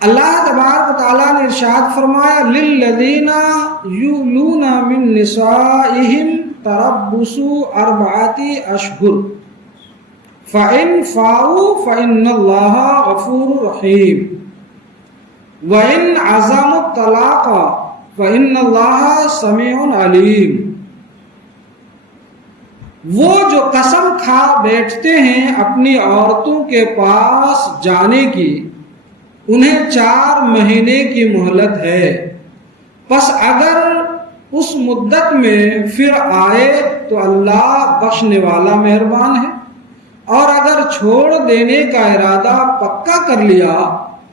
اللہ تبارک و تعالیٰ نے ارشاد فرمایا للذین یؤلون من نسائہم تربص اربعۃ اشہر فإن فاؤوا فإن اللہ غفور رحیم وإن عزموا الطلاق فإن اللہ سمیع علیم۔ وہ جو قسم کھا بیٹھتے ہیں اپنی عورتوں کے پاس جانے کی، انہیں 4 مہینے کی مہلت ہے، پس اگر اس مدت میں پھر آئے تو اللہ بخشنے والا مہربان ہے، اور اگر چھوڑ دینے کا ارادہ پکا کر لیا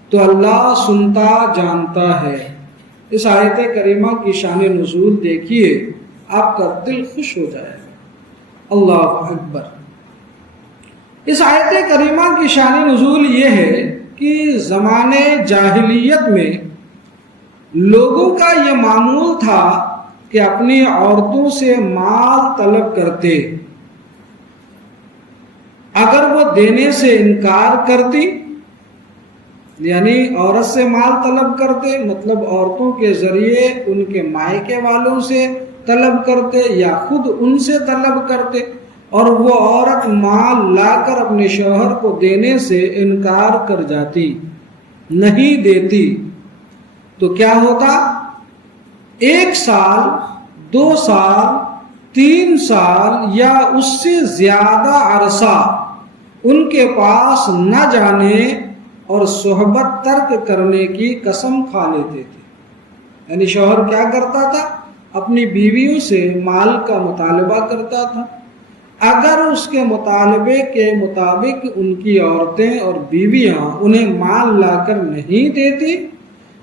تو اللہ سنتا جانتا ہے۔ اس آیت کریمہ کی شان نزول دیکھیے، آپ کا دل خوش ہو جائے گا۔ اللہ اکبر۔ اس آیت کریمہ کی شان نزول یہ ہے کہ زمانے جاہلیت میں لوگوں کا یہ معمول تھا کہ اپنی عورتوں سے مال طلب کرتے، اگر وہ دینے سے انکار کرتی، یعنی عورت سے مال طلب کرتے مطلب عورتوں کے ذریعے ان کے مائکے والوں سے طلب کرتے یا خود ان سے طلب کرتے، اور وہ عورت مال لا کر اپنے شوہر کو دینے سے انکار کر جاتی، نہیں دیتی، تو کیا ہوتا؟ 1 سال 2 سال 3 سال یا اس سے زیادہ عرصہ ان کے پاس نہ جانے اور صحبت ترک کرنے کی قسم کھا لیتے تھے۔ یعنی شوہر کیا کرتا تھا؟ اپنی بیویوں سے مال کا مطالبہ کرتا تھا، اگر اس کے مطالبے کے مطابق ان کی عورتیں اور بیویاں انہیں مال لا کر نہیں دیتی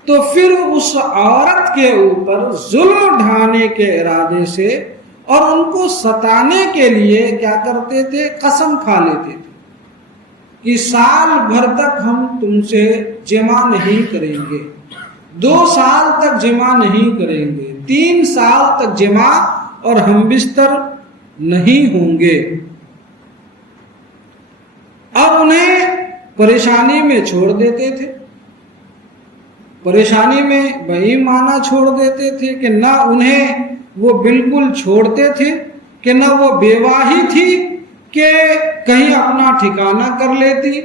تو پھر اس عورت کے اوپر ظلم ڈھانے کے ارادے سے اور ان کو ستانے کے لیے کیا کرتے تھے؟ قسم کھا لیتے تھے کہ سال بھر تک ہم تم سے جمع نہیں کریں گے، 2 سال تک جمع نہیں کریں گے، 3 سال تک جمع اور ہم بستر نہیں ہوں گے۔ اب انہیں پریشانی میں چھوڑ دیتے تھے، پریشانی میں بھئی مانا چھوڑ دیتے تھے کہ نہ انہیں وہ بالکل چھوڑتے تھے کہ نہ وہ بیوہ ہی تھی کہ کہیں اپنا ٹھکانہ کر لیتی،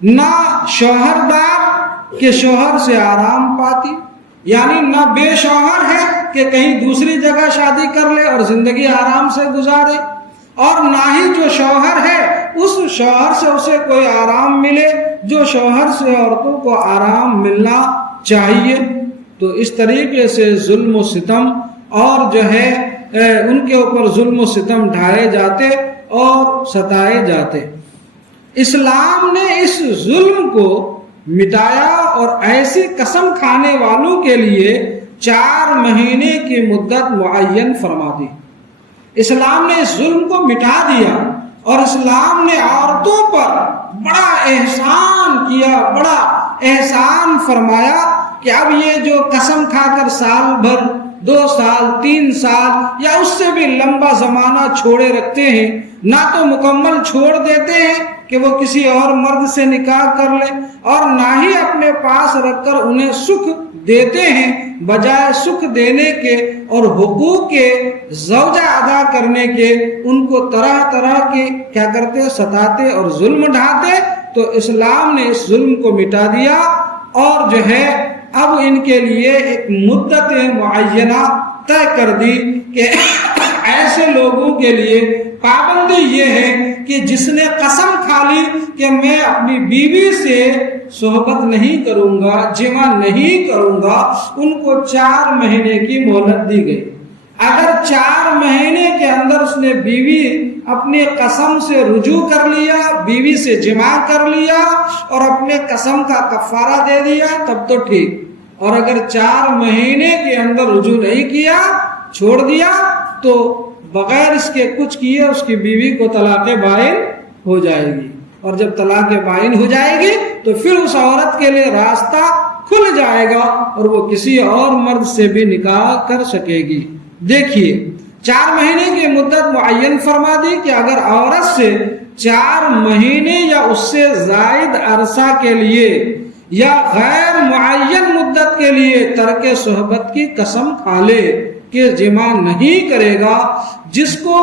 نہ شوہر دار کہ شوہر سے آرام پاتی، یعنی نہ بے شوہر ہے کہ کہیں دوسری جگہ شادی کر لے اور زندگی آرام سے گزارے، اور نہ ہی جو شوہر ہے اس شوہر سے اسے کوئی آرام ملے جو شوہر سے عورتوں کو آرام ملنا چاہیے۔ تو اس طریقے سے ظلم و ستم اور جو ہے ان کے اوپر ظلم و ستم ڈھائے جاتے اور ستائے جاتے۔ اسلام نے اس ظلم کو مٹایا اور ایسی قسم کھانے والوں کے لیے 4 مہینے کی مدت معین فرما دی۔ اسلام نے اس ظلم کو مٹا دیا اور اسلام نے عورتوں پر بڑا احسان کیا، بڑا احسان فرمایا کہ اب یہ جو قسم کھا کر سال بھر 2 سال 3 سال یا اس سے بھی لمبا زمانہ چھوڑے رکھتے ہیں، نہ تو مکمل چھوڑ دیتے ہیں کہ وہ کسی اور مرد سے نکاح کر لے، اور نہ ہی اپنے پاس رکھ کر انہیں سکھ دیتے ہیں، بجائے سکھ دینے کے اور حقوق کے زوجہ ادا کرنے کے ان کو طرح طرح کے کیا کرتے؟ ستاتے اور ظلم ڈھاتے۔ تو اسلام نے اس ظلم کو مٹا دیا اور جو ہے اب ان کے لیے ایک مدت معینہ طے کر دی کہ ایسے لوگوں کے لیے پابندی یہ ہے کہ جس نے قسم کھا لی کہ میں اپنی بیوی سے صحبت نہیں کروں گا، جمع نہیں کروں گا، ان کو 4 مہینے کی مہلت دی گئی۔ اگر 4 مہینے کے اندر اس نے بیوی اپنی قسم سے رجوع کر لیا، بیوی سے جمع کر لیا اور اپنے قسم کا کفارہ دے دیا تب تو ٹھیک، اور اگر 4 مہینے کے اندر رجوع نہیں کیا، چھوڑ دیا، تو بغیر اس کے کچھ کیے اس کی بیوی کو طلاق بائن ہو جائے گی، اور جب طلاق بائن ہو جائے گی تو پھر اس عورت کے لیے راستہ کھل جائے گا اور وہ کسی اور مرد سے بھی نکاح کر سکے گی۔ دیکھیے 4 مہینے کی مدت معین فرما دی کہ اگر عورت سے 4 مہینے یا اس سے زائد عرصہ کے لیے یا غیر معین مدت کے لیے ترک صحبت کی قسم کھا لے کہ جمع نہیں کرے گا، جس کو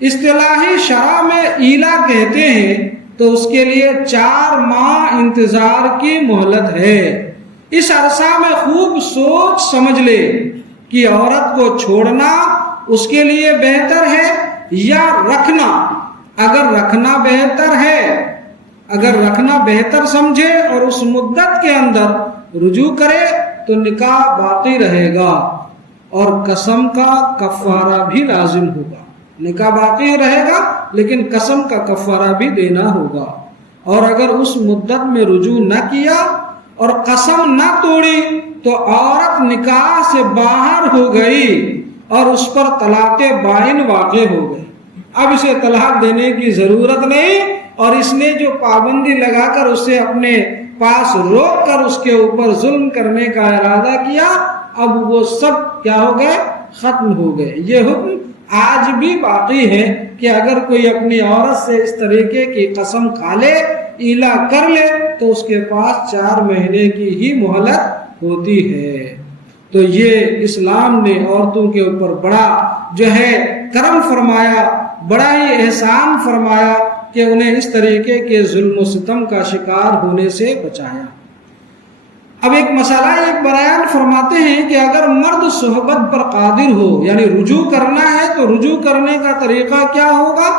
اصطلاحی شرع میں ایلا کہتے ہیں، تو اس کے لیے 4 ماہ انتظار کی مہلت ہے۔ اس عرصہ میں خوب سوچ سمجھ لے کہ عورت کو چھوڑنا اس کے لیے بہتر ہے یا رکھنا۔ اگر رکھنا بہتر سمجھے اور اس مدت کے اندر رجوع کرے تو نکاح باقی رہے گا اور قسم کا کفارہ بھی لازم ہوگا۔ نکاح باقی رہے گا لیکن قسم کا کفارہ بھی دینا ہوگا۔ اور اگر اس مدت میں رجوع نہ کیا اور قسم نہ توڑی تو عورت نکاح سے باہر ہو گئی اور اس پر طلاق بائن واقع ہو گئی۔ اب اسے طلاق دینے کی ضرورت نہیں، اور اس نے جو پابندی لگا کر اسے اپنے پاس روک کر اس کے اوپر ظلم کرنے کا ارادہ کیا، اب وہ سب کیا ہو گئے؟ ختم ہو گئے۔ یہ حکم آج بھی باقی ہے کہ اگر کوئی اپنی عورت سے اس طریقے کی قسم کھا لے، ایلا کر لے، تو اس کے پاس 4 مہینے کی ہی مہلت ہوتی ہے۔ تو یہ اسلام نے عورتوں کے اوپر بڑا کرم فرمایا، بڑا ہی احسان فرمایا کہ انہیں اس طریقے کے ظلم و ستم کا شکار ہونے سے بچایا۔ اب ایک مسئلہ بیان فرماتے ہیں کہ اگر مرد صحبت پر قادر ہو، یعنی رجوع کرنا ہے، تو رجوع کرنے کا طریقہ کیا ہوگا؟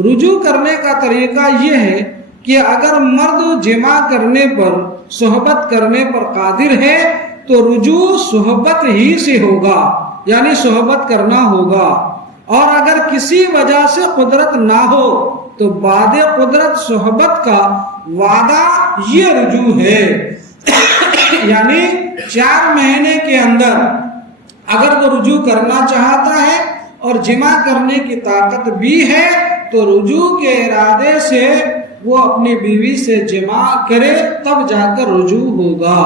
رجوع کرنے کا طریقہ یہ ہے کہ اگر مرد جمع کرنے پر، صحبت کرنے پر قادر ہے تو رجوع صحبت ہی سے ہوگا، یعنی صحبت کرنا ہوگا۔ اور اگر کسی وجہ سے قدرت نہ ہو تو بعد قدرت صحبت کا وعدہ یہ رجوع ہے۔ یعنی 4 مہینے کے اندر اگر وہ رجوع کرنا چاہتا ہے اور جمع کرنے کی طاقت بھی ہے تو رجوع کے ارادے سے وہ اپنی بیوی سے جمع کرے، تب جا کر رجوع ہوگا۔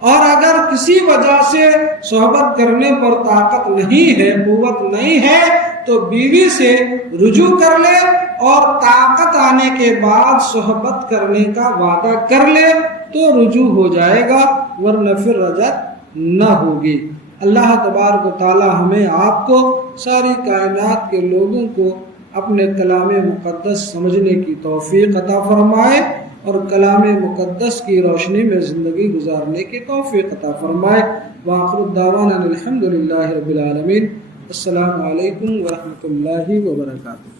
اور اگر کسی وجہ سے صحبت کرنے پر طاقت نہیں ہے، قوت نہیں ہے، تو بیوی سے رجوع کر لے اور طاقت آنے کے بعد صحبت کرنے کا وعدہ کر لے تو رجوع ہو جائے گا، ورنہ پھر رجعت نہ ہوگی۔ اللہ تبارک و تعالی ہمیں آپ کو، ساری کائنات کے لوگوں کو اپنے کلام مقدس سمجھنے کی توفیق عطا فرمائے اور کلام مقدس کی روشنی میں زندگی گزارنے کی توفیق عطا فرمائے۔ وآخر الدعوانا الحمد للہ رب العالمین۔ السلام علیکم ورحمۃ اللہ وبرکاتہ۔